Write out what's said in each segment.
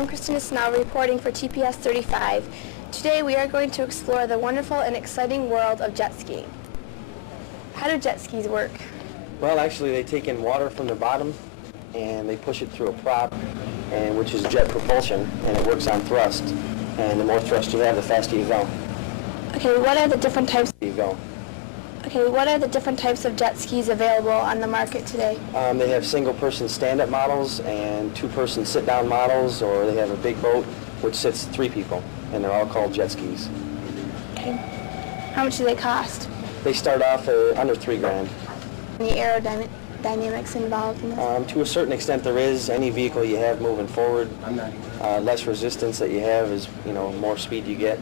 I'm Kristina Snell reporting for TPS 35. Today we are going to explore the wonderful and exciting world of jet skiing. How do jet skis work? Well, actually they take in water from the bottom and they push it through a prop, which is jet propulsion, and it works on thrust. And the more thrust you have, the faster you go. Okay, what are the different types? You go. Okay, what are the different types of jet skis available on the market today? They have single-person stand-up models and two-person sit-down models, or they have a big boat which sits 3 people, and they're all called jet skis. Okay. How much do they cost? They start off under $3,000. Any aerodynamics involved in this? To a certain extent there is. Any vehicle you have moving forward, less resistance that you have is, more speed you get.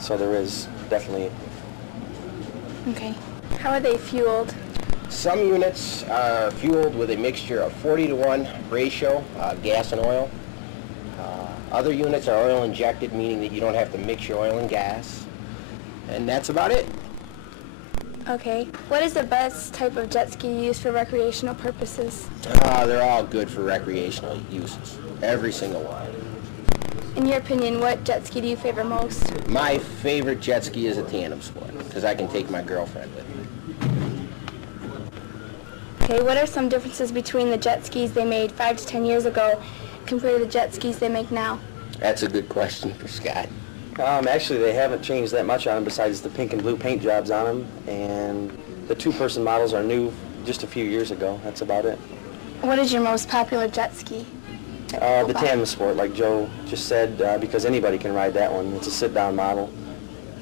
So there is definitely. Okay. How are they fueled? Some units are fueled with a mixture of 40-to-1 ratio, gas and oil. Other units are oil injected, meaning that you don't have to mix your oil and gas. And that's about it. Okay. What is the best type of jet ski used for recreational purposes? They're all good for recreational uses. Every single one. In your opinion, what jet ski do you favor most? My favorite jet ski is a tandem sport, because I can take my girlfriend with me. Okay, what are some differences between the jet skis they made 5 to 10 years ago compared to the jet skis they make now? That's a good question for Scott. Actually, they haven't changed that much on them besides the pink and blue paint jobs on them, and the two-person models are new just a few years ago. That's about it. What is your most popular jet ski? The tandem sport, like Joe just said, because anybody can ride that one. It's a sit-down model.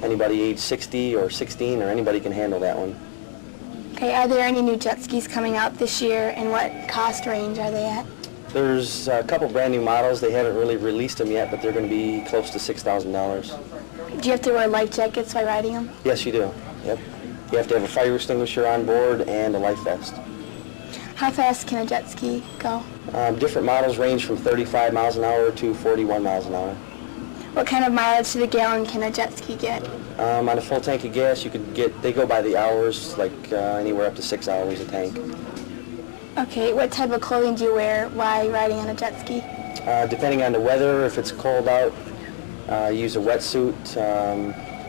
Anybody age 60 or 16 or anybody can handle that one. Okay, are there any new jet skis coming out this year, and what cost range are they at? There's a couple brand new models. They haven't really released them yet, but they're going to be close to $6,000. Do you have to wear life jackets while riding them? Yes, you do. Yep. You have to have a fire extinguisher on board and a life vest. How fast can a jet ski go? Different models range from 35 miles an hour to 41 miles an hour. What kind of mileage to the gallon can a jet ski get? On a full tank of gas, you could get, they go by the hours, like anywhere up to 6 hours a tank. Okay, what type of clothing do you wear while riding on a jet ski? Depending on the weather, if it's cold out, use a wetsuit.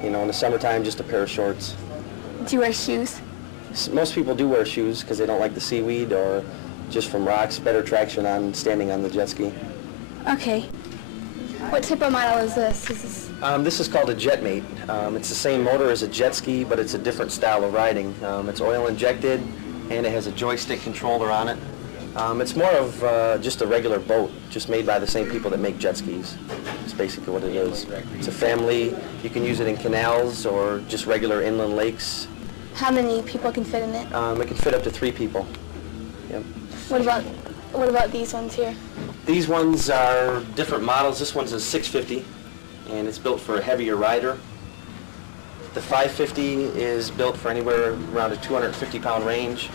In the summertime, just a pair of shorts. Do you wear shoes? Most people do wear shoes because they don't like the seaweed or just from rocks, better traction on standing on the jet ski. Okay. What type of model is this? This is called a jet mate. It's the same motor as a jet ski, but it's a different style of riding. It's oil injected, and it has a joystick controller on it. It's more of just a regular boat, just made by the same people that make jet skis. It's basically what it is. It's a family. You can use it in canals or just regular inland lakes. How many people can fit in it? It can fit up to 3 people. Yep. What about these ones here? These ones are different models. This one's a 650, and it's built for a heavier rider. The 550 is built for anywhere around a 250-pound range,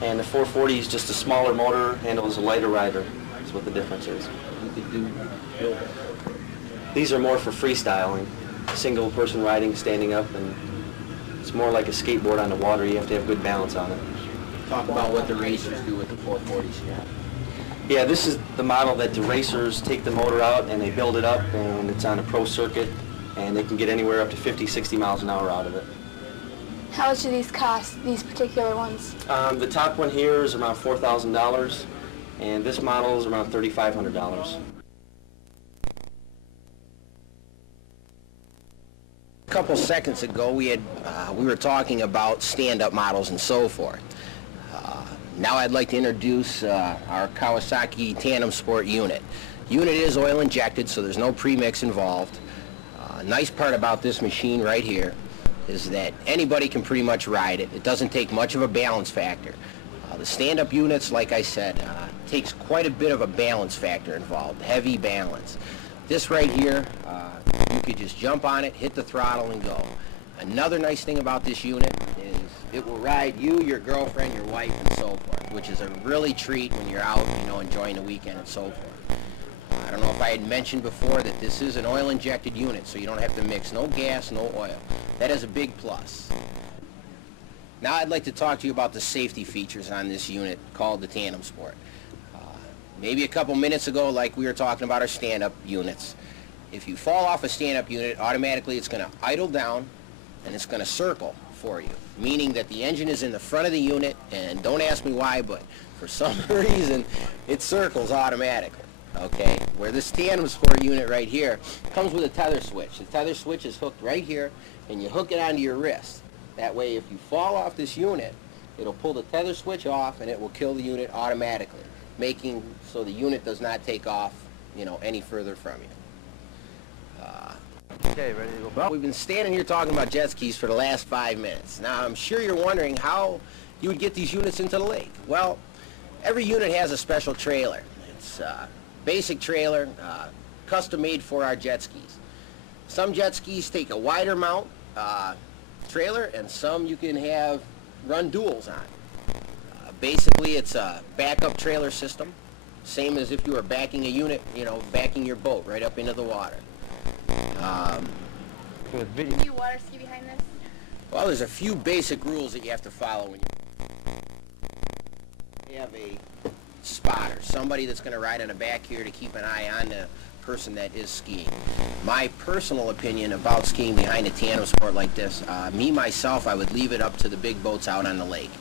and the 440 is just a smaller motor, handles a lighter rider. That's what the difference is. These are more for freestyling, single-person riding, standing up, and it's more like a skateboard on the water. You have to have good balance on it. Talk about what the racers do with the 440s. Yeah, this is the model that the racers take the motor out and they build it up, and it's on a pro circuit, and they can get anywhere up to 50, 60 miles an hour out of it. How much do these cost, these particular ones? The top one here is around $4,000, and this model is around $3,500. A couple seconds ago, we were talking about stand-up models and so forth. Now I'd like to introduce our Kawasaki Tandem Sport unit. Unit is oil injected, so there's no premix involved. Nice part about this machine right here is that anybody can pretty much ride it. It doesn't take much of a balance factor. The stand-up units, like I said, takes quite a bit of a balance factor involved, heavy balance. This right here, you could just jump on it, hit the throttle, and go. Another nice thing about this unit is it will ride you, your girlfriend, your wife, and so forth, which is a really treat when you're out, enjoying the weekend and so forth. I don't know if I had mentioned before that this is an oil-injected unit, so you don't have to mix no gas, no oil. That is a big plus. Now I'd like to talk to you about the safety features on this unit called the Tandem Sport. maybe a couple minutes ago, like we were talking about our stand-up units. If you fall off a stand-up unit, automatically it's going to idle down and it's going to circle for you, meaning that the engine is in the front of the unit, and don't ask me why, but for some reason it circles automatically. Okay, where this tandem sport unit right here comes with a tether switch. The tether switch is hooked right here, and you hook it onto your wrist. That way, if you fall off this unit, it'll pull the tether switch off, and it will kill the unit automatically, making so the unit does not take off, you know, any further from you. Okay, ready to go? Well, we've been standing here talking about jet skis for the last 5 minutes. Now, I'm sure you're wondering how you would get these units into the lake. Well, every unit has a special trailer. It's basic trailer, custom made for our jet skis. Some jet skis take a wider mount trailer, and some you can have run duals on. Basically, it's a backup trailer system, same as if you were backing a unit, you know, backing your boat right up into the water. Do you water ski behind this? Well, there's a few basic rules that you have to follow when you have a spotter, somebody that's going to ride on the back here to keep an eye on the person that is skiing. My personal opinion about skiing behind a tandem sport like this, myself, I would leave it up to the big boats out on the lake.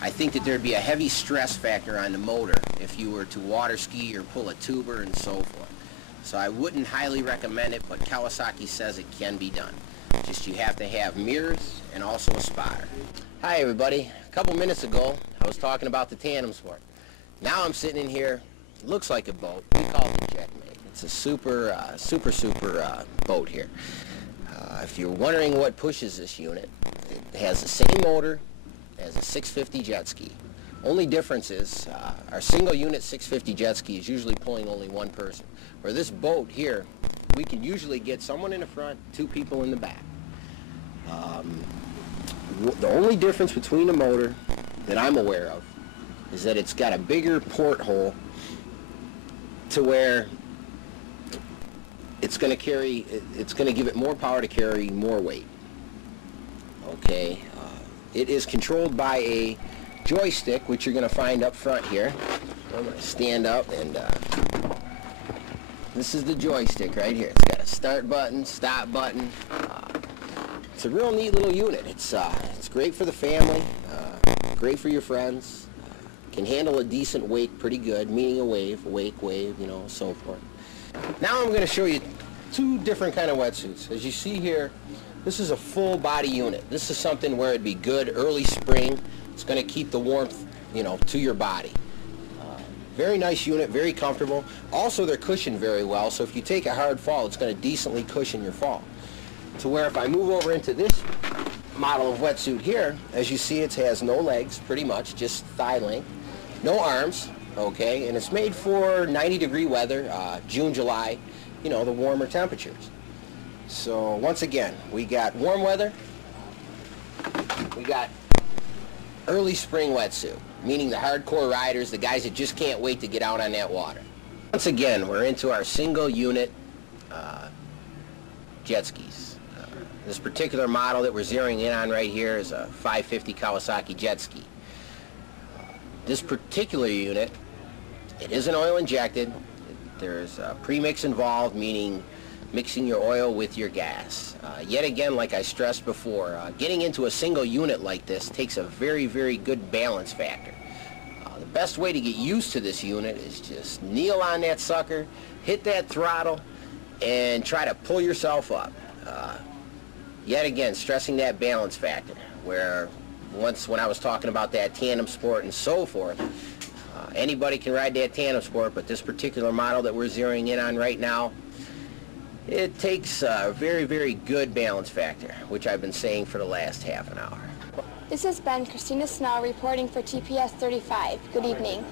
I think that there'd be a heavy stress factor on the motor if you were to water ski or pull a tuber and so forth. So I wouldn't highly recommend it, but Kawasaki says it can be done. Just you have to have mirrors and also a spotter. Hi everybody. A couple minutes ago, I was talking about the tandem sport. Now I'm sitting in here, looks like a boat. We call it a jet mate. It's a super boat here. If you're wondering what pushes this unit, it has the same motor as a 650 jet ski. Only difference is our single unit 650 jet ski is usually pulling only one person. Where this boat here, we can usually get someone in the front, 2 people in the back. The only difference between the motor that I'm aware of is that it's got a bigger porthole to where it's going to give it more power to carry more weight. Okay, it is controlled by a joystick, which you're going to find up front here. I'm going to stand up, and this is the joystick right here. It's got a start button, stop button. It's a real neat little unit. It's great for the family, great for your friends. Can handle a decent wake pretty good, meaning a wave, you know, so forth. Now I'm going to show you 2 different kind of wetsuits. As you see here, this is a full body unit. This is something where it'd be good early spring. It's going to keep the warmth, you know, to your body. Very nice unit, very comfortable. Also, they're cushioned very well, so if you take a hard fall, it's going to decently cushion your fall. To where if I move over into this model of wetsuit here, as you see, it has no legs, pretty much, just thigh length. No arms, okay, and it's made for 90-degree weather, June, July, you know, the warmer temperatures. So, once again, we got warm weather, we got early spring wetsuit, meaning the hardcore riders, the guys that just can't wait to get out on that water. Once again, we're into our single unit jet skis. This particular model that we're zeroing in on right here is a 550 Kawasaki jet ski. This particular unit, it isn't oil injected. There's a premix involved, meaning mixing your oil with your gas. Yet again, like I stressed before, getting into a single unit like this takes a very, very good balance factor. The best way to get used to this unit is just kneel on that sucker, hit that throttle, and try to pull yourself up. Yet again, stressing that balance factor, where when I was talking about that tandem sport and so forth, anybody can ride that tandem sport, but this particular model that we're zeroing in on right now, it takes a very, very good balance factor, which I've been saying for the last half an hour. This has been Kristina Snell reporting for TPS 35. Good evening.